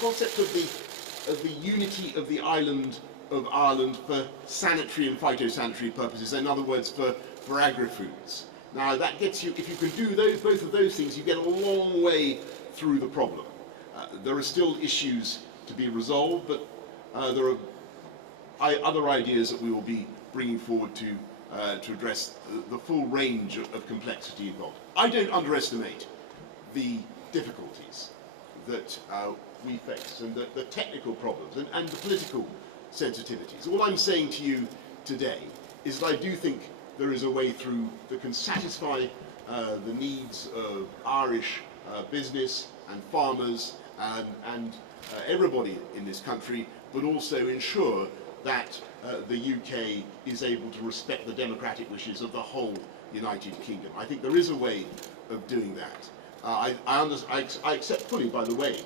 concept of the unity of the island of Ireland for sanitary and phytosanitary purposes, in other words, for agri-foods. Now that gets you, if you can do both of those things, you get a long way through the problem. There are still issues to be resolved, but there are other ideas that we will be bringing forward to address the full range of complexity involved. I don't underestimate the difficulties that we face and the technical problems and the political sensitivities. All I'm saying to you today is that I do think there is a way through that can satisfy the needs of Irish business and farmers and everybody in this country, but also ensure that the UK is able to respect the democratic wishes of the whole United Kingdom. I think there is a way of doing that. I accept fully, by the way,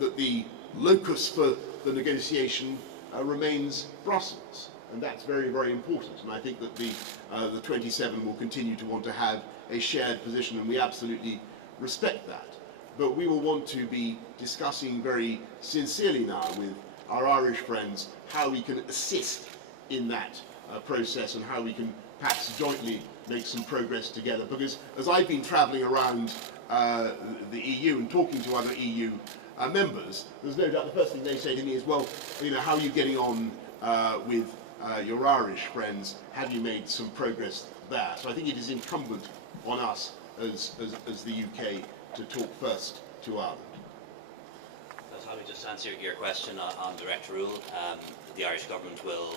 that the locus for the negotiation remains Brussels, and that's very, very important. And I think that the 27 will continue to want to have a shared position, and we absolutely respect that. But we will want to be discussing very sincerely now with our Irish friends how we can assist in that process and how we can perhaps jointly make some progress together. Because as I've been travelling around the EU and talking to other EU members, there's no doubt the first thing they say to me is, well, you know, how are you getting on with your Irish friends? Have you made some progress there? So I think it is incumbent on us as the UK to talk first to Ireland. Let me just answer your question on direct rule. The Irish government will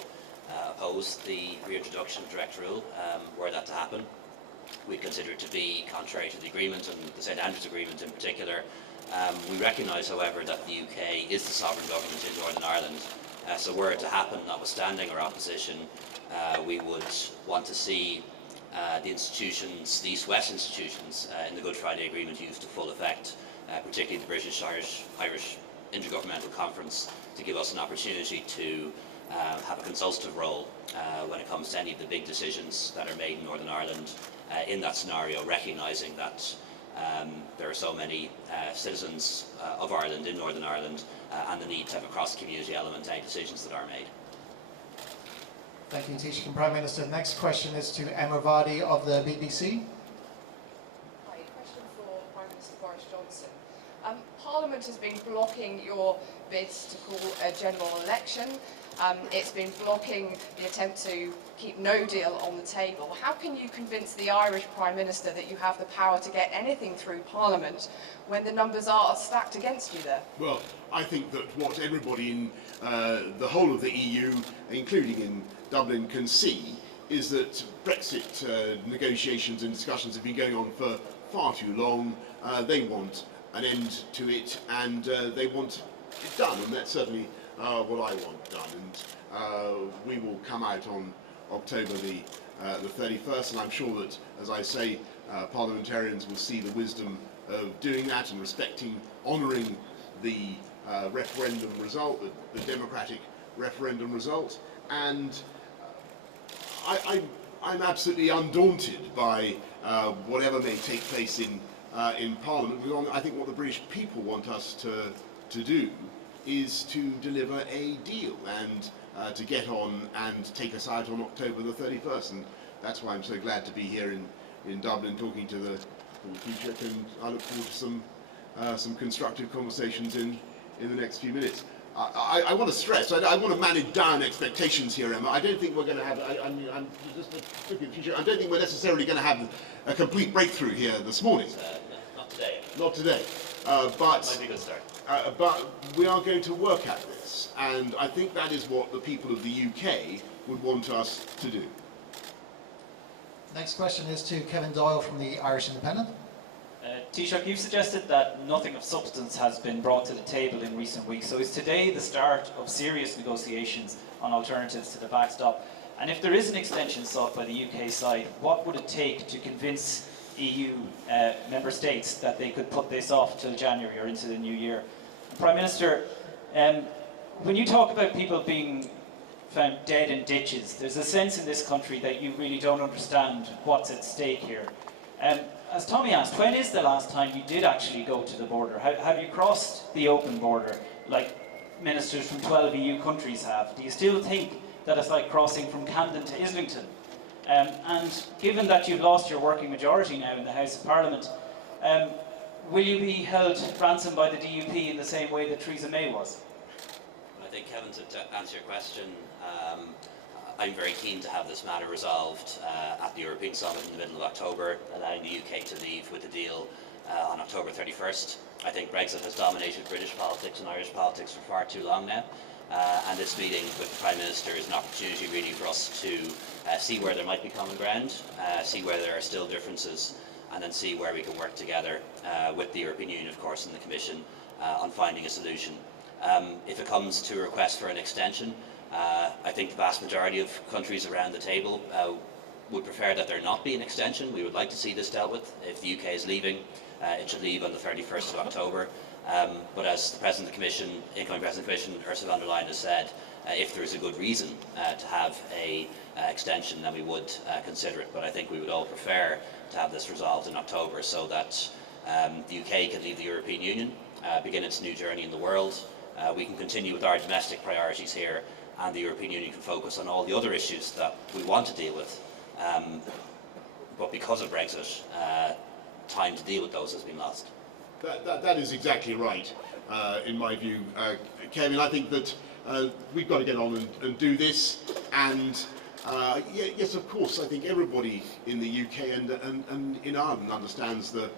oppose the reintroduction of direct rule were that to happen. We consider it to be contrary to the agreement and the St Andrews Agreement in particular. We recognise, however, that the UK is the sovereign government in Northern Ireland. So were it to happen, notwithstanding our opposition, we would want to see the institutions, the East-West institutions in the Good Friday Agreement used to full effect, particularly the British-Irish Intergovernmental Conference, to give us an opportunity to have a consultative role when it comes to any of the big decisions that are made in Northern Ireland in that scenario, recognising that there are so many citizens of Ireland in Northern Ireland and the need to have a cross-community element to any decisions that are made. Thank you, Taoiseach and Prime Minister. The next question is to Emma Vardy of the BBC. Hi, question for Prime Minister Boris Johnson. Parliament has been blocking your bids to call a general election. It's been blocking the attempt to keep no deal on the table. How can you convince the Irish Prime Minister that you have the power to get anything through Parliament when the numbers are stacked against you there? Well, I think that what everybody in the whole of the EU, including in Dublin, can see is that Brexit negotiations and discussions have been going on for far too long. They want an end to it, and they want it done, and that's certainly what I want done. And we will come out on October the 31st, and I'm sure that, as I say, parliamentarians will see the wisdom of doing that and respecting, honouring the referendum result, the democratic referendum result. And I'm absolutely undaunted by whatever may take place in Parliament. I think what the British people want us to do is to deliver a deal and to get on and take us out on October the 31st. And that's why I'm so glad to be here in Dublin talking to the Taoiseach, and I look forward to some constructive conversations in the next few minutes. I want to stress, I want to manage down expectations here, Emma. I don't think we're going to have, I don't think we're necessarily going to have a complete breakthrough here this morning. Not today. Not today. But might be a good start. But we are going to work at this, and I think that is what the people of the UK would want us to do. Next question is to Kevin Doyle from the Irish Independent. Taoiseach, you've suggested that nothing of substance has been brought to the table in recent weeks. So is today the start of serious negotiations on alternatives to the backstop? And if there is an extension sought by the UK side, what would it take to convince EU member states that they could put this off till January or into the new year? Prime Minister, when you talk about people being found dead in ditches, there's a sense in this country that you really don't understand what's at stake here. as Tommy asked, when is the last time you did actually go to the border? Have you crossed the open border like ministers from 12 EU countries have? Do you still think that it's like crossing from Camden to Islington? And given that you've lost your working majority now in the House of Parliament, will you be held ransom by the DUP in the same way that Theresa May was? I think, Kevin, to answer your question, I'm very keen to have this matter resolved at the European Summit in the middle of October, allowing the UK to leave with a deal on October 31st. I think Brexit has dominated British politics and Irish politics for far too long now. And this meeting with the Prime Minister is an opportunity really for us to see where there might be common ground, see where there are still differences, and then see where we can work together with the European Union, of course, and the Commission on finding a solution. If it comes to a request for an extension, I think the vast majority of countries around the table would prefer that there not be an extension. We would like to see this dealt with. If the UK is leaving, it should leave on the 31st of October. But as the President of the Commission, incoming President of the Commission, Ursula von der Leyen, has said, if there is a good reason to have a extension, then we would consider it. But I think we would all prefer to have this resolved in October so that the UK can leave the European Union, begin its new journey in the world. We can continue with our domestic priorities here, and the European Union can focus on all the other issues that we want to deal with. But because of Brexit, time to deal with those has been lost. That is exactly right, in my view, Kevin. I think that we've got to get on and do this. And yes, of course, I think everybody in the UK and in Ireland understands the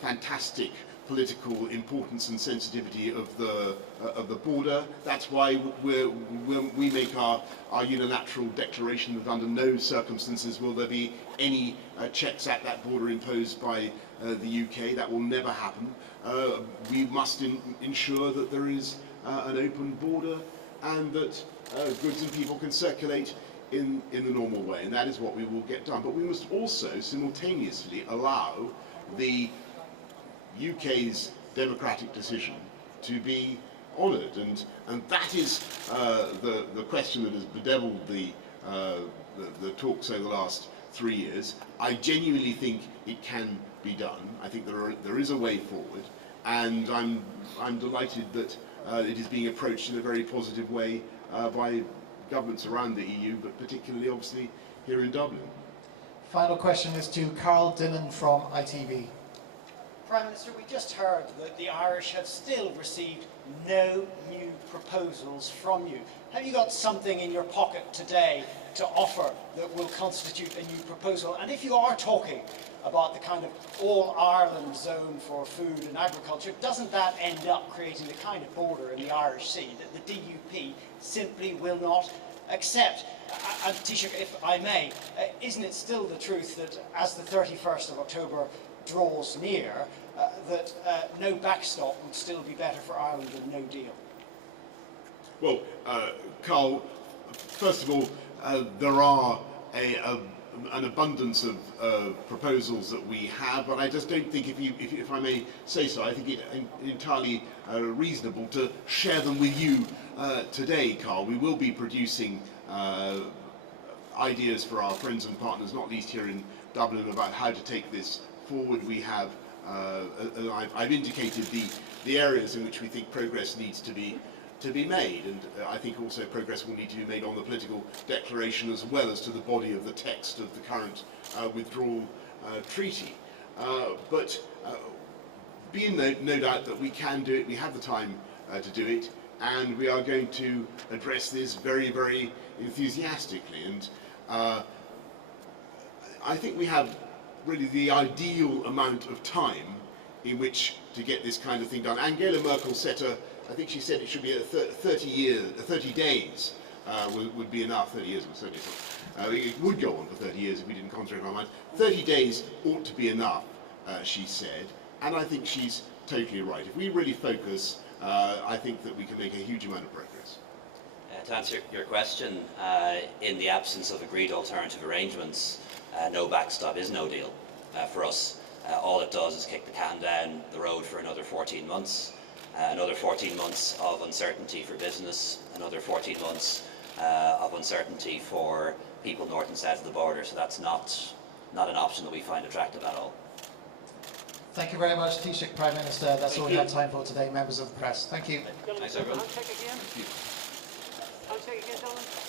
fantastic political importance and sensitivity of the border. That's why we make our unilateral declaration that under no circumstances will there be any checks at that border imposed by the UK. That will never happen. We must ensure that there is an open border and that goods and people can circulate in the normal way, and that is what we will get done. But we must also simultaneously allow the UK's democratic decision to be honoured, and that is the question that has bedeviled the talks over the last 3 years. I genuinely think it can be done. I think there is a way forward, and I'm delighted that it is being approached in a very positive way by governments around the EU, but particularly obviously here in Dublin. Final question is to Carl Dinnan from ITV. Prime Minister, we just heard that the Irish have still received no new proposals from you. Have you got something in your pocket today to offer that will constitute a new proposal? And if you are talking about the kind of all-Ireland zone for food and agriculture, doesn't that end up creating the kind of border in the Irish Sea that the DUP simply will not accept? And Taoiseach, if I may, isn't it still the truth that as the 31st of October draws near, that no backstop would still be better for Ireland than no deal? Well, Carl, first of all, there are an abundance of proposals that we have, but I just don't think, if I may say so, I think it entirely reasonable to share them with you today, Carl. We will be producing ideas for our friends and partners, not least here in Dublin, about how to take this forward. We have, I've indicated the areas in which we think progress needs to be made, and I think also progress will need to be made on the political declaration as well as to the body of the text of the current withdrawal treaty. But be in no doubt that we can do it, we have the time to do it, and we are going to address this very, very enthusiastically. And I think we have really the ideal amount of time in which to get this kind of thing done. Angela Merkel set I think she said it should be 30 days would be enough. 30 years was certainly it would go on for 30 years if we didn't concentrate our minds. 30 days ought to be enough, she said, and I think she's totally right. If we really focus, I think that we can make a huge amount of progress. To answer your question, in the absence of agreed alternative arrangements, no backstop is no deal for us. All it does is kick the can down the road for another 14 months. Another 14 months of uncertainty for business, another 14 months of uncertainty for people north and south of the border. So that's not an option that we find attractive at all. Thank you very much, Taoiseach, Prime Minister. That's all we have time for today, members of the press. Thank you. Thanks, everyone. Handshake again. Handshake again, gentlemen.